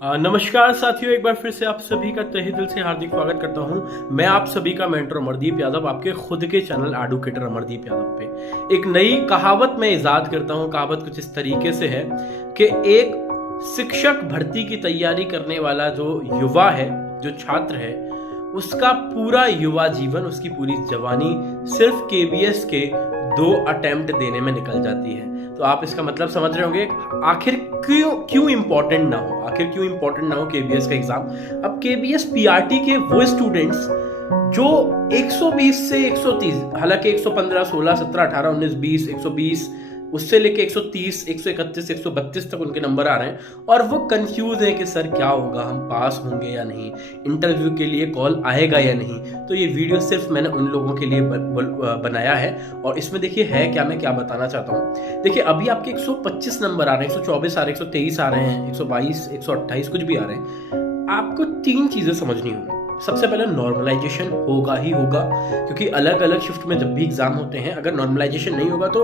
नमस्कार साथियों, एक बार फिर से आप सभी का तहे दिल से हार्दिक स्वागत करता हूं। मैं आप सभी का मेंटर अमरदीप यादव, आपके खुद के चैनल एडुकेटर अमरदीप यादव पे एक नई कहावत मैं इजाद करता हूं। कहावत कुछ इस तरीके से है कि एक शिक्षक भर्ती की तैयारी करने वाला जो युवा है, जो छात्र है, उसका पूरा युवा जीवन, उसकी पूरी जवानी सिर्फ केबीएस के 2 अटेम्प्ट देने में निकल जाती है। तो आप इसका मतलब समझ रहे होंगे आखिर क्यों इंपॉर्टेंट ना हो, केबीएस का एग्जाम। अब केबीएस पीआरटी के वो स्टूडेंट्स जो 120 से 130, हालांकि 115, 16, 17, 18, 19, 20, 120, उससे लेके 130, 131, 132 तक उनके नंबर आ रहे हैं और वो कंफ्यूज है कि सर क्या होगा, हम पास होंगे या नहीं, इंटरव्यू के लिए कॉल आएगा या नहीं। तो ये वीडियो सिर्फ मैंने उन लोगों के लिए बनाया है और इसमें देखिए है क्या, मैं क्या बताना चाहता हूँ। देखिए अभी आपके 125 नंबर आ रहे हैं, 124 आ रहे हैं, 123 आ रहे हैं, 122, 128 कुछ भी आ रहे हैं। आपको 3 चीजें समझनी होंगी। सबसे पहले नॉर्मलाइजेशन होगा ही होगा, क्योंकि अलग अलग शिफ्ट में जब भी एग्जाम होते हैं अगर नॉर्मलाइजेशन नहीं होगा तो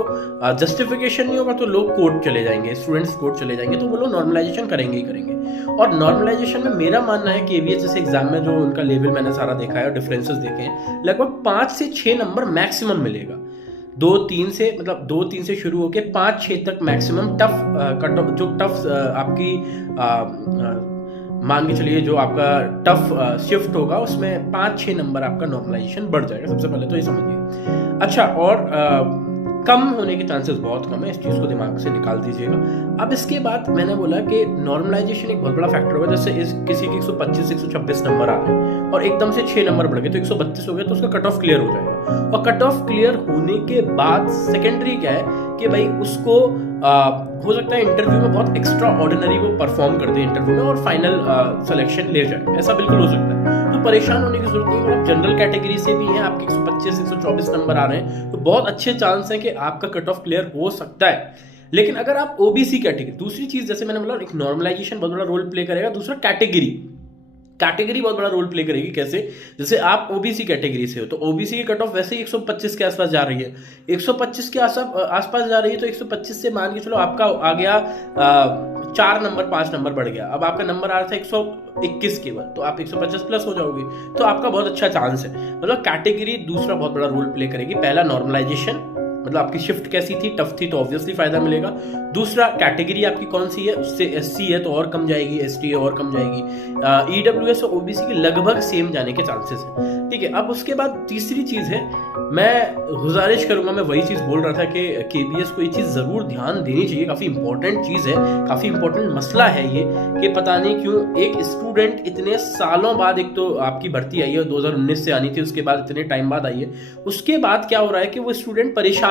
जस्टिफिकेशन नहीं होगा तो लोग कोर्ट चले जाएंगे, स्टूडेंट्स कोर्ट चले जाएंगे, तो वो लोग नॉर्मलाइजेशन करेंगे ही करेंगे। और नॉर्मलाइजेशन में मेरा मानना है कि केबीएस जैसे एग्जाम में जो उनका लेवल मैंने सारा देखा है और डिफरेंसेस देखे हैं, लगभग 5 से 6 नंबर मैक्सिमम मिलेगा। 2-3 से शुरू होकर 5-6 तक मैक्सिमम टफ कट ऑफ, जो टफ आपकी मान के चलिए जो आपका टफ शिफ्ट होगा उसमें 5-6 नंबर आपका नॉर्मलाइजेशन बढ़ जाएगा। सबसे पहले तो ये समझिए। अच्छा, और कम होने के चांसेस बहुत कम है, इस चीज़ को दिमाग से निकाल दीजिएगा। अब इसके बाद मैंने बोला कि नॉर्मलाइजेशन एक बहुत बड़ा फैक्टर होगा। जैसे किसी के 125 126 नंबर आ रहे हैं और एकदम से 6 नंबर बढ़ गए तो 132 हो गए, तो उसका कट ऑफ क्लियर हो जाएगा। और कट ऑफ क्लियर होने के बाद सेकेंडरी क्या है कि भाई उसको हो सकता है इंटरव्यू में बहुत एक्स्ट्रा ऑर्डिनरी वो परफॉर्म कर दे इंटरव्यू में और फाइनल सिलेक्शन ले जाए, ऐसा बिल्कुल हो सकता है। तो परेशान होने की जरूरत नहीं है। जनरल कैटेगरी से भी हैं, आपके 125 124 नंबर आ रहे हैं तो बहुत अच्छे चांस है कि आपका कट ऑफ क्लियर हो सकता है। लेकिन अगर आप ओबीसी कैटेगरी, दूसरी चीज जैसे मैंने बोला, एक नॉर्मलाइजेशन बहुत बड़ा रोल प्ले करेगा, दूसरा कैटेगरी बहुत बड़ा रोल प्ले करेगी। कैसे? जैसे आप ओबीसी कैटेगरी से हो तो ओबीसी की कट ऑफ वैसे ही 125 के आसपास जा रही है, 125 के आसपास जा रही है, तो 125 से मान के चलो आपका आ गया 4 नंबर 5 नंबर बढ़ गया। अब आपका नंबर आ रहा था 121 केवल, तो आप 150 प्लस हो जाओगे, तो आपका बहुत अच्छा चांस है। मतलब कैटेगरी दूसरा बहुत बड़ा रोल प्ले करेगी। पहला नॉर्मलाइजेशन, मतलब आपकी शिफ्ट कैसी थी, टफ थी, तो ऑब्वियसली फायदा मिलेगा। दूसरा कैटेगरी आपकी कौन सी है, उससे एससी है तो और कम जाएगी, एसटी है और कम जाएगी। ईडब्ल्यूएस और ओबीसी के लगभग सेम जाने के चांसेस है, ठीक है। अब उसके बाद तीसरी चीज है, मैं गुजारिश करूंगा, मैं वही चीज बोल रहा था कि केबीएस को ये चीज जरूर ध्यान देनी चाहिए। काफी इंपॉर्टेंट चीज है, काफी इंपॉर्टेंट मसला है ये कि पता नहीं क्यों एक स्टूडेंट इतने सालों बाद, एक तो आपकी भर्ती आई है 2019 से आनी थी, उसके बाद इतने टाइम बाद आई है, उसके बाद क्या हो रहा है कि वो स्टूडेंट परेशान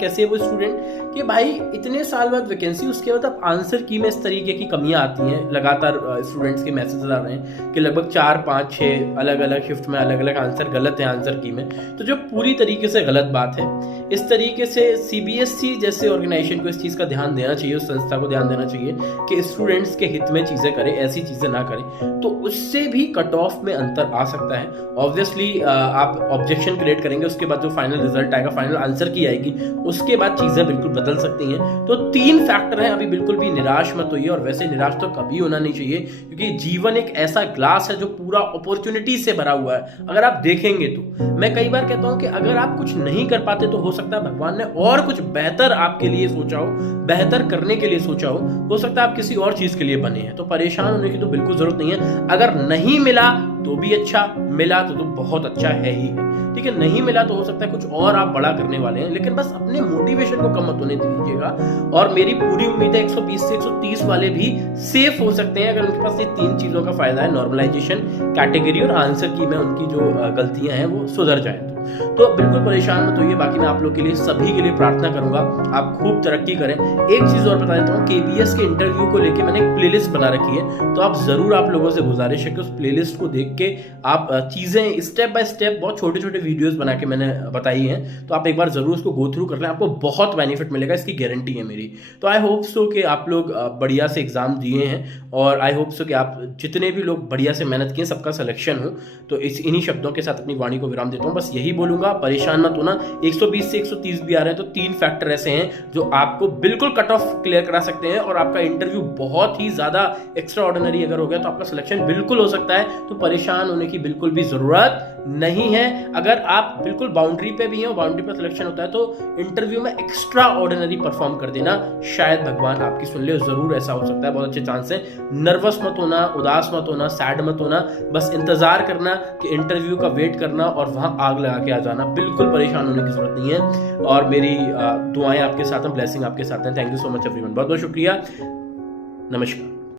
कैसे है वो स्टूडेंट कि भाई इतने साल बाद वैकेंसी, उसके बाद अब आंसर की में इस तरीके की कमियां आती हैं। लगातार स्टूडेंट्स के मैसेजेस आ रहे हैं कि लगभग 4 5 6 अलग अलग शिफ्ट में अलग अलग आंसर गलत है आंसर की में, तो जो पूरी तरीके से गलत बात है। इस तरीके से सीबीएसई जैसे ऑर्गेनाइजेशन को इस चीज का ध्यान देना चाहिए, उस संस्था को ध्यान देना चाहिए कि स्टूडेंट्स के हित में चीजें करे, ऐसी चीजें ना करें, तो उससे भी कट ऑफ में अंतर आ सकता है। ऑब्वियसली आप ऑब्जेक्शन क्रिएट करेंगे, उसके बाद जो फाइनल रिजल्ट आएगा, फाइनल आंसर की आएगी, उसके बाद चीजें बिल्कुल बदल सकती हैं। तो 3 फैक्टर हैं, अभी बिल्कुल भी निराश मत होइए, और वैसे निराश तो कभी होना नहीं चाहिए, क्योंकि जीवन एक ऐसा ग्लास है जो पूरा अपॉर्चुनिटी से भरा हुआ है। अगर आप देखेंगे तो मैं कई बार कहता हूं कि अगर आप कुछ नहीं कर पाते तो हो सकता है भगवान ने और कुछ बेहतर आपके लिए सोचा हो, बेहतर करने के लिए सोचा हो सकता है आप किसी और चीज के लिए बने हैं। तो परेशान होने की तो बिल्कुल जरूरत नहीं है। अगर नहीं मिला तो भी अच्छा, मिला तो बहुत अच्छा है ही, ठीक है। नहीं मिला तो हो सकता है कुछ और आप बड़ा करने वाले हैं, लेकिन बस अपने मोटिवेशन को कम मत होने दीजिएगा। और मेरी पूरी उम्मीद है 120 से 130 वाले भी सेफ हो सकते हैं अगर उनके पास ये 3 चीजों का फायदा है, नॉर्मलाइजेशन, कैटेगरी और आंसर की में उनकी जो गलतियां हैं वो सुधर जाए। तो बिल्कुल परेशान मत होइए। बाकी मैं आप लोग के लिए, सभी के लिए प्रार्थना करूंगा आप खूब तरक्की करें। एक चीज और बता देता हूँ, केबीएस के इंटरव्यू को लेके मैंने एक प्लेलिस्ट बना रखी है, तो आप जरूर, आप लोगों से गुजारिश है कि उस प्लेलिस्ट को देख के आप चीजें स्टेप बाय स्टेप, बहुत छोटे छोटे वीडियोस बना के मैंने बताई हैं, तो आप एक बार जरूर उसको गो थ्रू कर लें, आपको बहुत बेनिफिट मिलेगा, इसकी गारंटी है मेरी। तो आई होप सो कि आप लोग बढ़िया से एग्जाम दिए हैं, और आई होप सो कि आप जितने भी लोग बढ़िया से मेहनत किए सबका सिलेक्शन हो। तो इन्हीं शब्दों के साथ अपनी वाणी को विराम देता हूँ। बस यही बोलूंगा, परेशान मत होना। 120 से 130 भी आ रहे हैं, तो 3 फैक्टर ऐसे हैं जो आपको बिल्कुल कट ऑफ क्लियर करा सकते हैं और आपका इंटरव्यू बहुत ही ज्यादा एक्स्ट्रा ऑर्डिनरी अगर हो गया तो आपका सिलेक्शन बिल्कुल हो सकता है। तो परेशान होने की बिल्कुल भी जरूरत नहीं है। अगर आप बिल्कुल बाउंड्री पे भी हैं और बाउंड्री पर सिलेक्शन होता है तो इंटरव्यू में एक्स्ट्रा ऑर्डिनरी परफॉर्म कर देना, शायद भगवान आपकी सुन ले, जरूर ऐसा हो सकता है, बहुत अच्छे चांस है। नर्वस मत होना, उदास मत होना, सैड मत होना, बस इंतजार करना कि इंटरव्यू का वेट करना और वहां आग लगा के आ जाना। बिल्कुल परेशान होने की जरूरत नहीं है और मेरी दुआएं आपके साथ हैं, ब्लेसिंग आपके साथ हैं। Thank you so much everyone, बहुत बहुत शुक्रिया, नमस्कार।